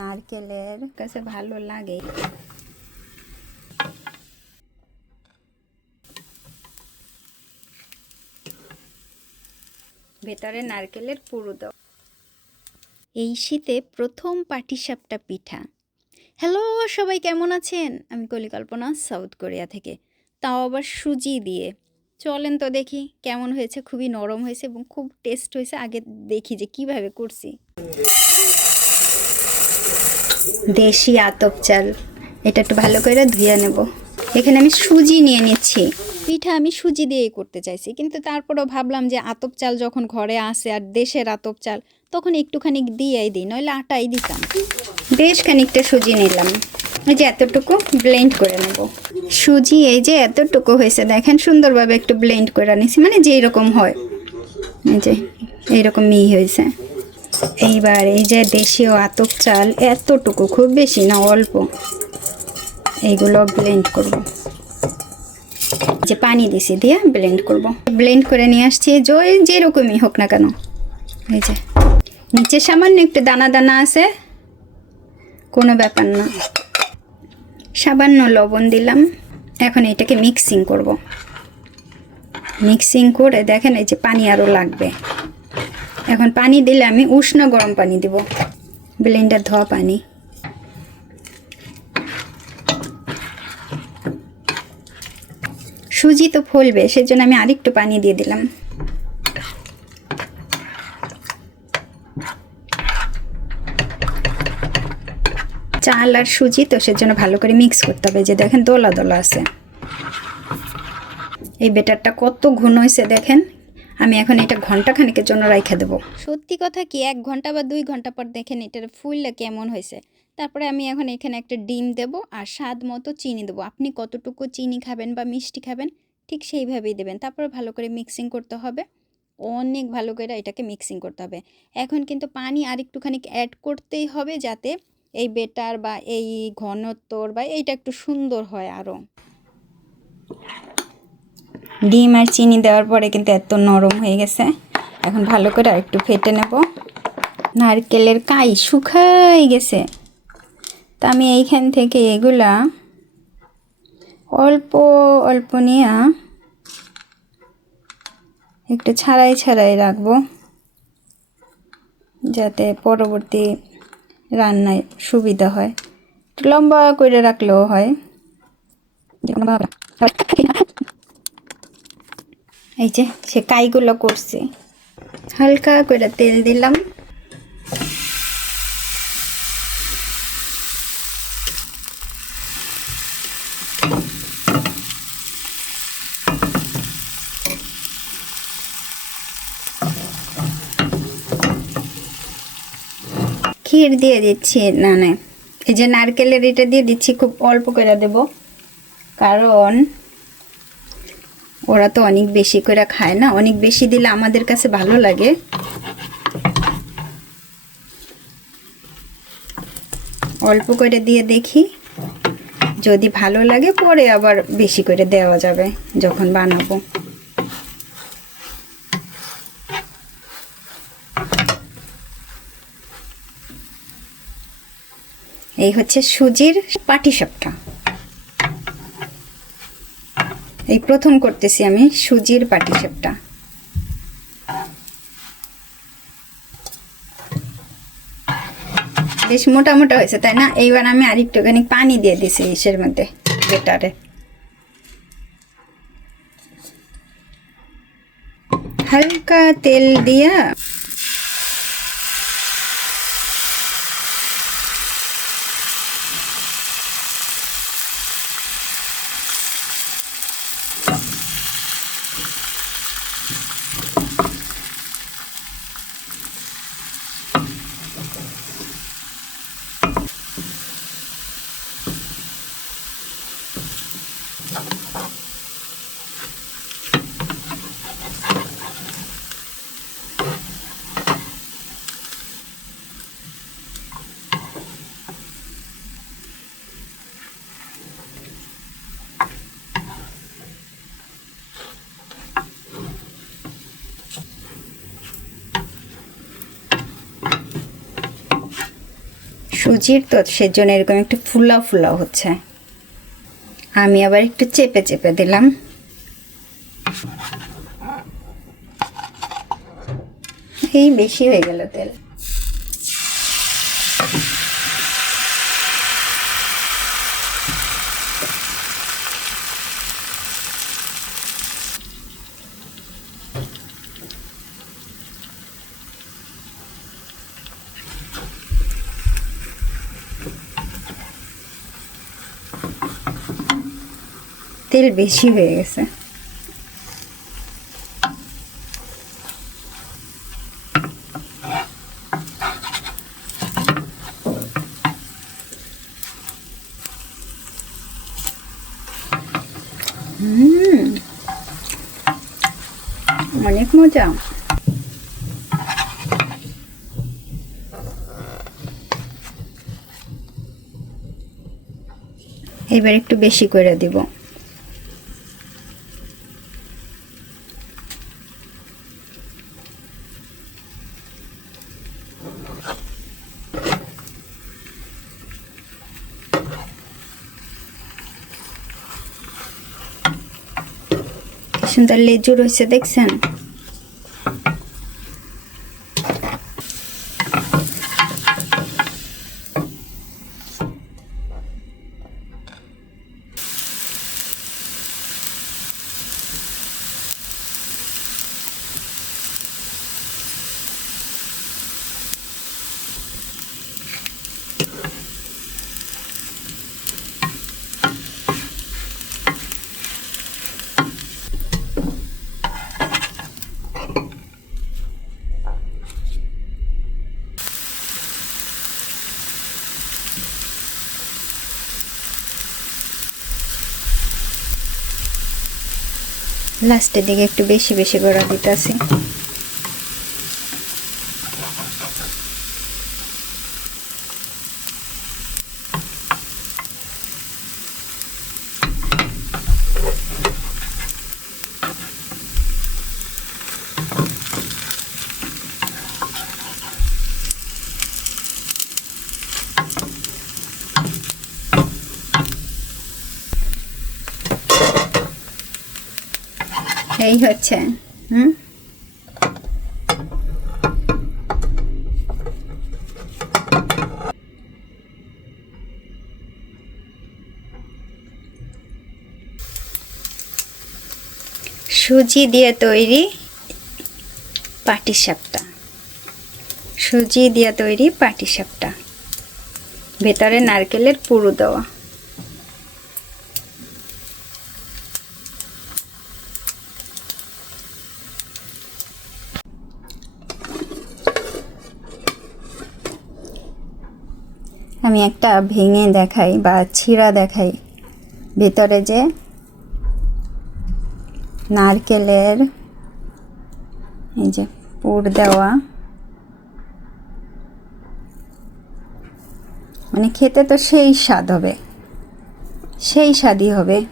নারকেলের কাছে ভালো লাগে। ভেতরে নারকেলের পুরো এই শীতে প্রথম পাটিসাপটা পিঠা। হ্যালো, সবাই কেমন আছেন? আমি কলিকল্পনা, সাউথ কোরিয়া থেকে। তাও আবার সুজি দিয়ে। চলেন তো দেখি কেমন হয়েছে। খুবই নরম হয়েছে এবং খুব টেস্ট হয়েছে। আগে দেখি যে কীভাবে করছি। দেশি আতপ চাল। এটা একটু ভালো করে ধুয়ে নেব। এখানে আমি সুজি নিয়ে নিচ্ছি। পিঠা আমি সুজি দিয়েই করতে চাইছি। কিন্তু তারপরও ভাবলাম যে আতপ চাল যখন ঘরে আসে আর দেশের আতপ চাল, তখন একটুখানি দিয়েই দিই, নইলে আটাই দিতাম। বেশ খানিকটা সুজি নিলাম। এই যে এতটুকু ব্লেন্ড করে নেব। সুজি এই যে এতটুকু হয়েছে, দেখেন সুন্দরভাবে একটু ব্লেন্ড করে নিছি মানে যেই রকম হয়। এই যে এইরকম মিহি হয়েছে। এইবার এই যে দেশীয় আতপ চাল এতটুকু, খুব বেশি না, অল্প। এইগুলো ব্লেন্ড করব। যে পানি দিছি দিয়ে ব্লেন্ড করব। ব্লেন্ড করে নিয়ে আসছি, জয় যেরকমই হোক না কেন। এই যে, নিচে সামান্য একটু দানা দানা আছে, কোনো ব্যাপার না। সামান্য লবণ দিলাম, এখন এটাকে মিক্সিং করব। মিক্সিং করে দেখেন এই যে পানি আরও লাগবে। এখন পানি দিলে আমি উষ্ণ গরম পানি দিব। ব্লেন্ডার ধোয়া পানি। সুজি তো ফলবে, সেজন্য আমি আরেকটু পানি দিয়ে দিলাম। চাল আর সুজি তো সেজন্য ভালো করে মিক্স করতে হবে, যে দেখেন দোলা দোলা আছে। এই বেটারটা কত ঘন হয়েছে দেখেন আমি এখন এটা ঘণ্টা খানিকের জন্য রাইখা দেবো। সত্যি কথা কি, এক ঘণ্টা বা দুই ঘণ্টা পর দেখেন এটার ফুলটা কেমন হয়েছে। তারপরে আমি এখন এখানে একটা ডিম দেব আর স্বাদ মতো চিনি দেবো। আপনি কতটুকু চিনি খাবেন বা মিষ্টি খাবেন, ঠিক সেইভাবেই দেবেন। তারপরে ভালো করে মিক্সিং করতে হবে। অনেক ভালো করে এটাকে মিক্সিং করতে হবে। এখন কিন্তু পানি আর একটুখানি অ্যাড করতেই হবে যাতে এই বেটার বা এই ঘনত্বর বা এইটা একটু সুন্দর হয় আরও ডিম আর চিনি দেওয়ার পরে কিন্তু এত নরম হয়ে গেছে। এখন ভালো করে আর একটু ফেটে নেব। নারকেলের কাই শুকাই গেছে। তা আমি এইখান থেকে এগুলা অল্প অল্প নিয়ে একটু ছাড়াই ছাড়াই রাখব। যাতে পরবর্তী রান্নায় সুবিধা হয়। একটু লম্বা করে রাখলেও হয়। এই যে, সে কাইগুলো করছে। হালকা করে তেল দিলাম। ক্ষীর দিয়ে দিচ্ছি না না এই যে নারকেলের এটা দিয়ে দিচ্ছি, খুব অল্প করে দেব। কারণ ওরা তো অনেক বেশি করে খায় না, অনেক বেশি দিলে আমাদের কাছে ভালো লাগে। অল্প করে দিয়ে দেখি, যদি ভালো লাগে পরে আবার বেশি করে দেওয়া যাবে যখন বানাবো। এই হচ্ছে সুজির পাটিসাপটা। এই প্রথম করতেছি আমি সুজির পাটিসাপটা বেশ মোটা মোটা হয়েছে, তাই না? এইবার আমি আর আরেকটুখানি পানি দিয়ে দিছি ইসের মধ্যে, বেটারে। হালকা তেল দিয়া সুজির তো সেজন্য এরকম একটু ফুলাও ফুলাও হচ্ছে। আমি আবার একটু চেপে চেপে দিলাম। এই বেশি হয়ে গেল তেল। তেল বেশি হয়ে গেছে। অনেক মজা। এবার একটু বেশি করে দিব। সুন্দর লেজু রয়েছে দেখছেন লাস্টের দিকে একটু বেশি বেশি করে দিতেছি। এই হচ্ছে, হুম? সুজি দিয়ে তৈরি পাটিসাপটা। সুজি দিয়ে তৈরি পাটিসাপটা। ভেতরে নারকেলের পুরো দেওয়া। আমি একটা ভেঙে দেখাই বা ছিঁড়া দেখাই। ভেতরে যে নারকেলের এই যে পুর দেওয়া। মানে খেতে তো সেই স্বাদ হবে। সেই স্বাদই হবে।